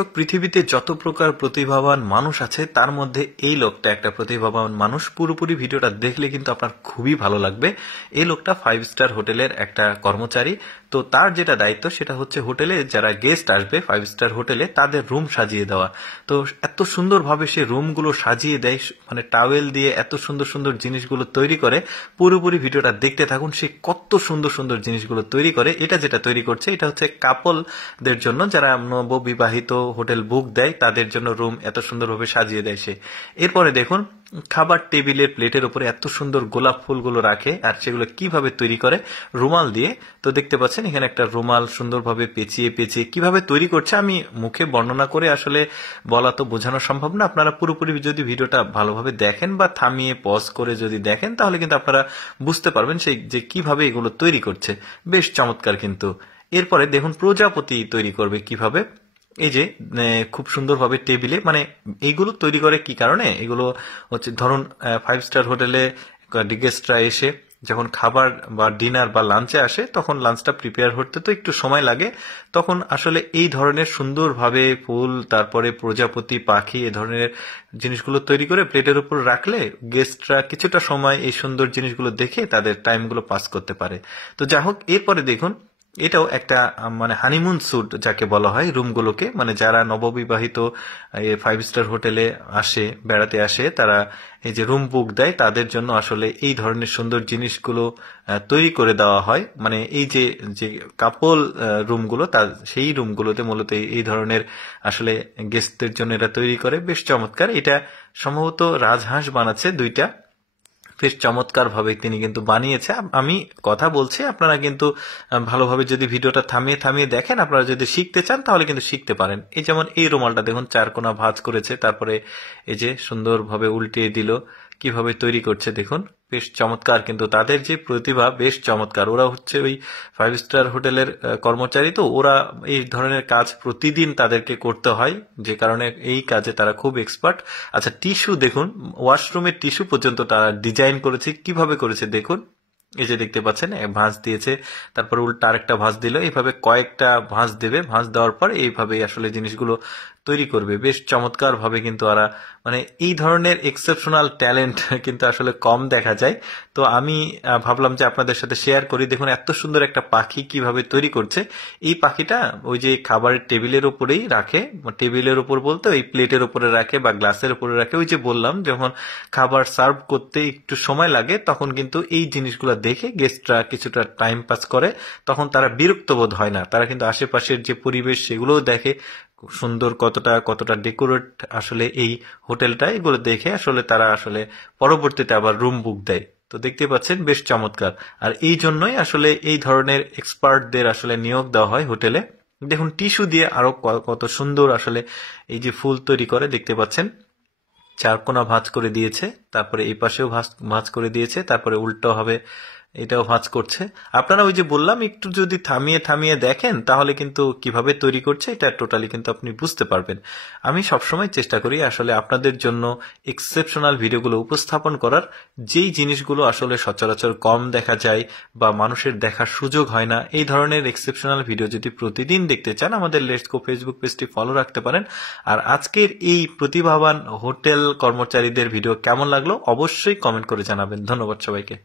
দর্শক, পৃথিবীতে যত প্রকার প্রতিভাবান মানুষ আছে তার মধ্যে এই লোকটা একটা প্রতিভাবান মানুষ। পুরোপুরি ভিডিওটা দেখলে কিন্তু আপনার খুবই ভালো লাগবে। এই লোকটা 5 স্টার হোটেলের একটা কর্মচারী। তো তার যেটা দায়িত্ব সেটা হচ্ছে হোটেলে যারা গেস্ট আসবে 5 স্টার হোটেলে তাদের রুম সাজিয়ে দেওয়া। তো এত সুন্দরভাবে সে রুমগুলো সাজিয়ে দেয়, মানে টাওয়েল দিয়ে এত সুন্দর সুন্দর জিনিসগুলো তৈরি করে। পুরোপুরি ভিডিওটা দেখতে থাকুন, সে কত সুন্দর সুন্দর জিনিসগুলো তৈরি করে। এটা যেটা তৈরি করছে এটা হচ্ছে কাপলদের জন্য, যারা নববিবাহিত হোটেল বুক দেয় তাদের জন্য রুম এত সুন্দরভাবে সাজিয়ে দেয় সে। এরপরে দেখুন খাবার টেবিলের প্লেটের উপরে এত সুন্দর গোলাপ ফুলগুলো রাখে, আর সেগুলো কিভাবে তৈরি করে রুমাল দিয়ে। তো দেখতে পাচ্ছেন এখানে একটা রুমাল সুন্দরভাবে পেঁচিয়ে পেঁচিয়ে কিভাবে তৈরি করছে, আমি মুখে বর্ণনা করে আসলে বলা তো বোঝানো সম্ভব না। আপনারা পুরোপুরি যদি ভিডিওটা ভালোভাবে দেখেন বা থামিয়ে পজ করে যদি দেখেন তাহলে কিন্তু আপনারা বুঝতে পারবেন সেই যে কিভাবে এগুলো তৈরি করছে। বেশ চমৎকার কিন্তু। এরপরে দেখুন প্রজাপতি তৈরি করবে কিভাবে। এই যে খুব সুন্দরভাবে টেবিলে, মানে এইগুলো তৈরি করে কি কারণে, এগুলো হচ্ছে ধরুন 5 স্টার হোটেলে গেস্টরা এসে যখন খাবার বা ডিনার বা লাঞ্চে আসে তখন লাঞ্চটা প্রিপেয়ার হতে তো একটু সময় লাগে। তখন আসলে এই ধরনের সুন্দরভাবে ফুল, তারপরে প্রজাপতি, পাখি, এ ধরনের জিনিসগুলো তৈরি করে প্লেটের উপর রাখলে গেস্টরা কিছুটা সময় এই সুন্দর জিনিসগুলো দেখে তাদের টাইমগুলো পাস করতে পারে। তো যাই হোক, এরপরে দেখুন এটাও একটা মানে হানিমুন স্যুট যাকে বলা হয় রুমগুলোকে, মানে যারা নববিবাহিত 5 স্টার হোটেলে আসে, বেড়াতে আসে, তারা এই যে রুম বুক দেয় তাদের জন্য আসলে এই ধরনের সুন্দর জিনিসগুলো তৈরি করে দেওয়া হয়। মানে এই যে যে কাপল রুমগুলো, তার সেই রুমগুলোতে মূলত এই ধরনের আসলে গেস্টদের জন্য এটা তৈরি করে। বেশ চমৎকার। এটা সম্ভবত রাজহাঁস বানাচ্ছে দুইটা, বেশ চমৎকার ভাবে তিনি কিন্তু বানিয়েছে। আমি কথা বলছি, আপনারা কিন্তু ভালোভাবে যদি ভিডিওটা থামিয়ে থামিয়ে দেখেন, আপনারা যদি শিখতে চান তাহলে কিন্তু শিখতে পারেন। এই যেমন এই রুমালটা দেখুন 4 কোনা ভাঁজ করেছে, তারপরে এই যে সুন্দরভাবে উল্টিয়ে দিল, কিভাবে তৈরি করছে দেখুন। বেশ চমৎকার কিন্তু, তাদের যে প্রতিভা বেশ চমৎকার। ওরা হচ্ছে ওই 5 স্টার হোটেলের কর্মচারী, তো ওরা এই ধরনের কাজ প্রতিদিন তাদেরকে করতে হয়, যে কারণে এই কাজে তারা খুব এক্সপার্ট। আচ্ছা, টিস্যু দেখুন, ওয়াশরুমের টিস্যু পর্যন্ত তারা ডিজাইন করেছে, কিভাবে করেছে দেখুন। এই যে দেখতে পাচ্ছেন ভাঁজ দিয়েছে, তারপর উল্টা আরেকটা ভাঁজ দিল, এইভাবে কয়েকটা ভাঁজ দেবে, ভাঁজ দেওয়ার পর এইভাবে আসলে জিনিসগুলো তৈরি করবে। বেশ চমৎকার ভাবে কিন্তু ওরা, মানে এই ধরনের এক্সেপশনাল ট্যালেন্ট কিন্তু আসলে কম দেখা যায়। তো আমি ভাবলাম যে আপনাদের সাথে শেয়ার করি। দেখুন এত সুন্দর একটা পাখি কিভাবে তৈরি করছে। এই পাখিটা ওই যে খাবারের টেবিলের উপরেই রাখে, টেবিলের উপর বলতে ওই প্লেটের উপরে রাখে বা গ্লাসের উপরে রাখে। ওই যে বললাম যখন খাবার সার্ভ করতে একটু সময় লাগে তখন কিন্তু এই জিনিসগুলো দেখে গেস্টরা কিছুটা টাইম পাস করে, তখন তারা বিরক্ত বোধ হয় না। তারা কিন্তু আশেপাশের যে পরিবেশ সেগুলোও দেখে, সুন্দর কতটা কতটা ডেকোরেট আসলে এই হোটেলটা, এগুলো দেখে আসলে তারা আসলে পরবর্তীতে আবার রুম বুক দেয়। তো দেখতে পাচ্ছেন বেশ চমৎকার। আর এই জন্যই আসলে এই ধরনের এক্সপার্টদের আসলে নিয়োগ দেওয়া হয় হোটেলে। দেখুন টিস্যু দিয়ে আরো কত সুন্দর আসলে এই যে ফুল তৈরি করে, দেখতে পাচ্ছেন 4 কোনা ভাঁজ করে দিয়েছে, তারপরে এই পাশেও ভাঁজ করে দিয়েছে, তারপরে উল্টো হবে এটাও ভাঁজ করছে। আপনারা ওই যে বললাম একটু যদি থামিয়ে থামিয়ে দেখেন তাহলে কিন্তু কিভাবে তৈরি করছে এটা টোটালি কিন্তু আপনি বুঝতে পারবেন। আমি সবসময় চেষ্টা করি আসলে আপনাদের জন্য এক্সেপশনাল ভিডিওগুলো উপস্থাপন করার, যেই জিনিসগুলো আসলে সচরাচর কম দেখা যায় বা মানুষের দেখার সুযোগ হয় না। এই ধরনের এক্সেপশনাল ভিডিও যদি প্রতিদিন দেখতে চান আমাদের লেটস গো ফেসবুক পেজটি ফলো রাখতে পারেন। আর আজকের এই প্রতিভাবান হোটেল কর্মচারীদের ভিডিও কেমন লাগলো অবশ্যই কমেন্ট করে জানাবেন। ধন্যবাদ সবাইকে।